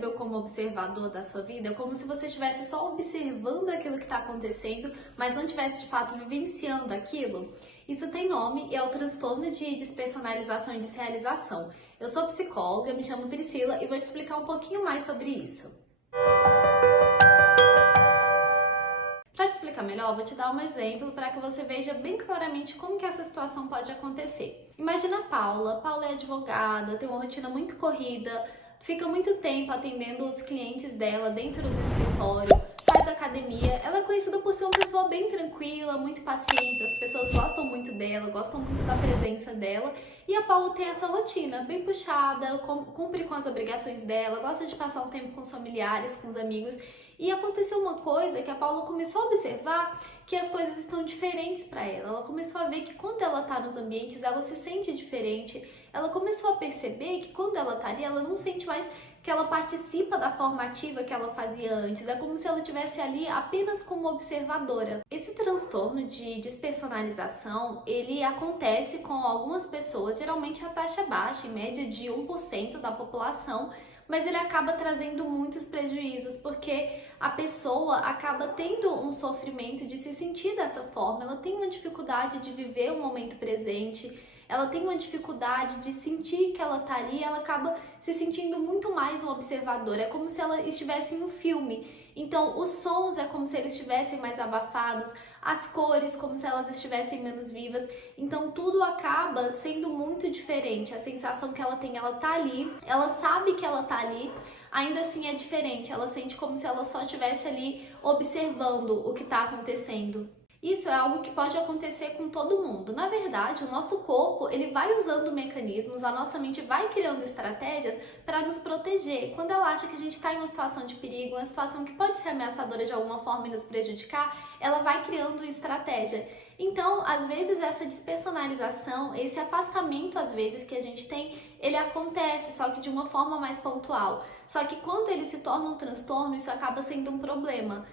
percebeu como observador da sua vida? É como se você estivesse só observando aquilo que está acontecendo, mas não estivesse de fato vivenciando aquilo? Isso tem nome e é o transtorno de despersonalização e desrealização. Eu sou psicóloga, me chamo Priscila e vou te explicar um pouquinho mais sobre isso. Para te explicar melhor, vou te dar um exemplo para que você veja bem claramente como que essa situação pode acontecer. Imagina a Paula. Paula é advogada, tem uma rotina muito corrida, fica muito tempo atendendo os clientes dela dentro do escritório, faz academia. Ela é conhecida por ser uma pessoa bem tranquila, muito paciente, as pessoas gostam muito dela, gostam muito da presença dela. E a Paula tem essa rotina bem puxada, cumpre com as obrigações dela, gosta de passar um tempo com os familiares, com os amigos. E aconteceu uma coisa que a Paula começou a observar, que as coisas estão diferentes para ela. Ela começou a ver que quando ela está nos ambientes, ela se sente diferente. Ela começou a perceber que quando ela está ali, ela não sente mais que ela participa da forma ativa que ela fazia antes. É como se ela estivesse ali apenas como observadora. Esse transtorno de despersonalização, ele acontece com algumas pessoas, geralmente a taxa baixa, em média de 1% da população, mas ele acaba trazendo muitos prejuízos, porque a pessoa acaba tendo um sofrimento de se sentir dessa forma, ela tem uma dificuldade de viver o momento presente, ela tem uma dificuldade de sentir que ela tá ali, ela acaba se sentindo muito mais um observador, é como se ela estivesse em um filme. Então, os sons é como se eles estivessem mais abafados, as cores como se elas estivessem menos vivas. Então, tudo acaba sendo muito diferente. A sensação que ela tem, ela tá ali, ela sabe que ela tá ali, ainda assim é diferente. Ela sente como se ela só estivesse ali observando o que tá acontecendo. Isso é algo que pode acontecer com todo mundo. Na verdade, o nosso corpo, ele vai usando mecanismos, a nossa mente vai criando estratégias para nos proteger. Quando ela acha que a gente está em uma situação de perigo, uma situação que pode ser ameaçadora de alguma forma e nos prejudicar, ela vai criando estratégia. Então, às vezes, essa despersonalização, esse afastamento, às vezes, que a gente tem, ele acontece, só que de uma forma mais pontual. Só que quando ele se torna um transtorno, isso acaba sendo um problema.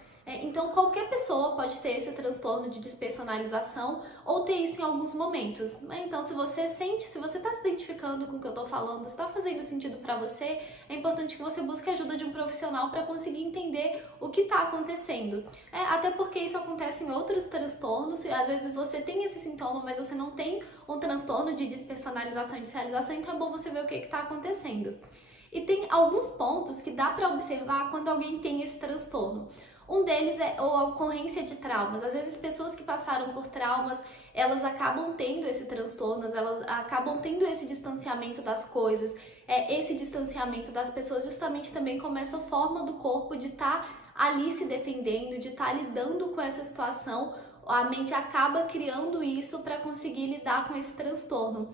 Então, qualquer pessoa pode ter esse transtorno de despersonalização ou ter isso em alguns momentos. Então, se você está se identificando com o que eu estou falando, está fazendo sentido para você, é importante que você busque a ajuda de um profissional para conseguir entender o que está acontecendo. Até porque isso acontece em outros transtornos, e às vezes você tem esse sintoma, mas você não tem um transtorno de despersonalização e desrealização, então é bom você ver o que está acontecendo. E tem alguns pontos que dá para observar quando alguém tem esse transtorno. Um deles é a ocorrência de traumas. Às vezes, pessoas que passaram por traumas, elas acabam tendo esse transtorno, elas acabam tendo esse distanciamento das coisas. Esse distanciamento das pessoas justamente também como essa forma do corpo de estar ali se defendendo, de estar lidando com essa situação. A mente acaba criando isso para conseguir lidar com esse transtorno.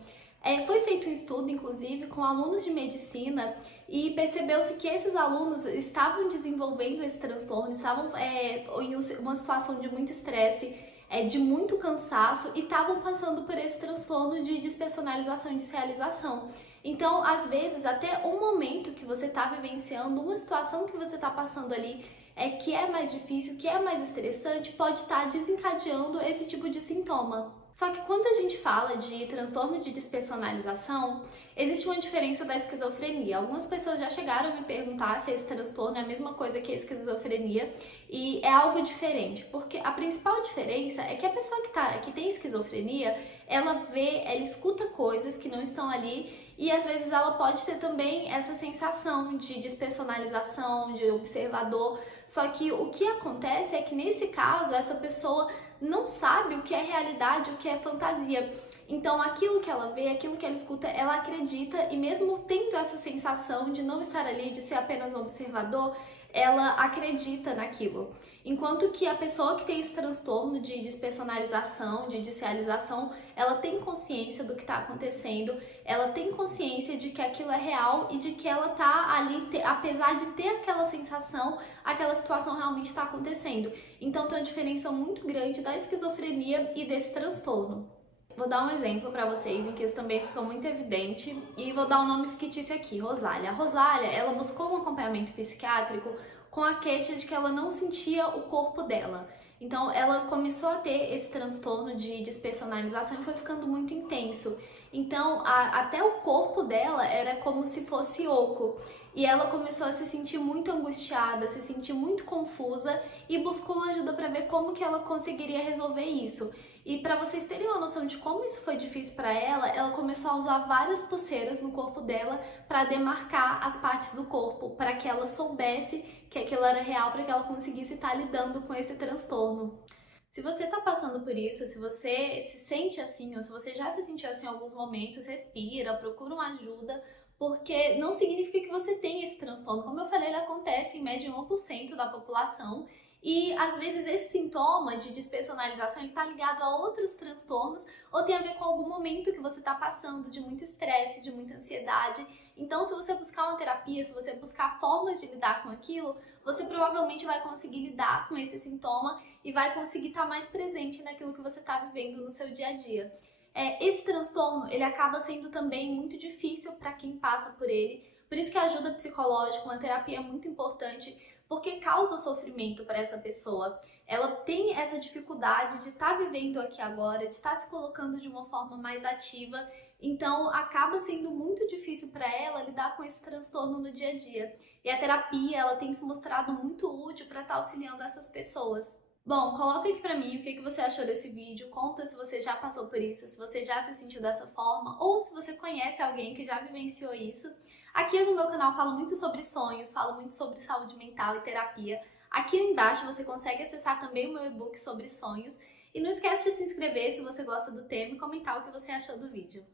Foi feito um estudo, inclusive, com alunos de medicina e percebeu-se que esses alunos estavam desenvolvendo esse transtorno, estavam em uma situação de muito estresse, de muito cansaço e estavam passando por esse transtorno de despersonalização e desrealização. Então, às vezes, até um momento que você está vivenciando, uma situação que você está passando ali, que é mais difícil, que é mais estressante, pode estar desencadeando esse tipo de sintoma. Só que quando a gente fala de transtorno de despersonalização, existe uma diferença da esquizofrenia. Algumas pessoas já chegaram a me perguntar se esse transtorno é a mesma coisa que a esquizofrenia e é algo diferente, porque a principal diferença é que a pessoa que tem esquizofrenia, ela escuta coisas que não estão ali e às vezes ela pode ter também essa sensação de despersonalização, de observador. Só que o que acontece é que nesse caso essa pessoa não sabe o que é realidade, o que é fantasia. Então aquilo que ela vê, aquilo que ela escuta, ela acredita e mesmo tendo essa sensação de não estar ali, de ser apenas um observador, ela acredita naquilo. Enquanto que a pessoa que tem esse transtorno de despersonalização, de desrealização, ela tem consciência do que está acontecendo, ela tem consciência de que aquilo é real e de que ela tá ali, apesar de ter aquela sensação, aquela situação realmente está acontecendo. Então tem uma diferença muito grande da esquizofrenia e desse transtorno. Vou dar um exemplo para vocês em que isso também fica muito evidente e vou dar um nome fictício aqui, Rosália. A Rosália, ela buscou um acompanhamento psiquiátrico com a queixa de que ela não sentia o corpo dela. Então ela começou a ter esse transtorno de despersonalização e foi ficando muito intenso. Então, até o corpo dela era como se fosse oco. E ela começou a se sentir muito angustiada, se sentir muito confusa e buscou uma ajuda para ver como que ela conseguiria resolver isso. E para vocês terem uma noção de como isso foi difícil para ela começou a usar várias pulseiras no corpo dela para demarcar as partes do corpo, para que ela soubesse que aquilo era real, para que ela conseguisse estar lidando com esse transtorno. Se você está passando por isso, se você se sente assim, ou se você já se sentiu assim em alguns momentos, respira, procura uma ajuda, porque não significa que você tem esse transtorno. Como eu falei, ele acontece em média em 1% da população, e às vezes esse sintoma de despersonalização está ligado a outros transtornos ou tem a ver com algum momento que você está passando de muito estresse, de muita ansiedade. Então, se você buscar uma terapia, se você buscar formas de lidar com aquilo, você provavelmente vai conseguir lidar com esse sintoma e vai conseguir estar mais presente naquilo que você está vivendo no seu dia a dia. Esse transtorno, ele acaba sendo também muito difícil para quem passa por ele, por isso que a ajuda psicológica, uma terapia é muito importante, porque causa sofrimento para essa pessoa. Ela tem essa dificuldade de estar vivendo aqui agora, de estar se colocando de uma forma mais ativa, então acaba sendo muito difícil para ela lidar com esse transtorno no dia a dia. E a terapia, ela tem se mostrado muito útil para estar auxiliando essas pessoas. Bom, coloca aqui pra mim o que você achou desse vídeo, conta se você já passou por isso, se você já se sentiu dessa forma ou se você conhece alguém que já vivenciou isso. Aqui no meu canal falo muito sobre sonhos, falo muito sobre saúde mental e terapia. Aqui embaixo você consegue acessar também o meu e-book sobre sonhos. E não esquece de se inscrever se você gosta do tema e comentar o que você achou do vídeo.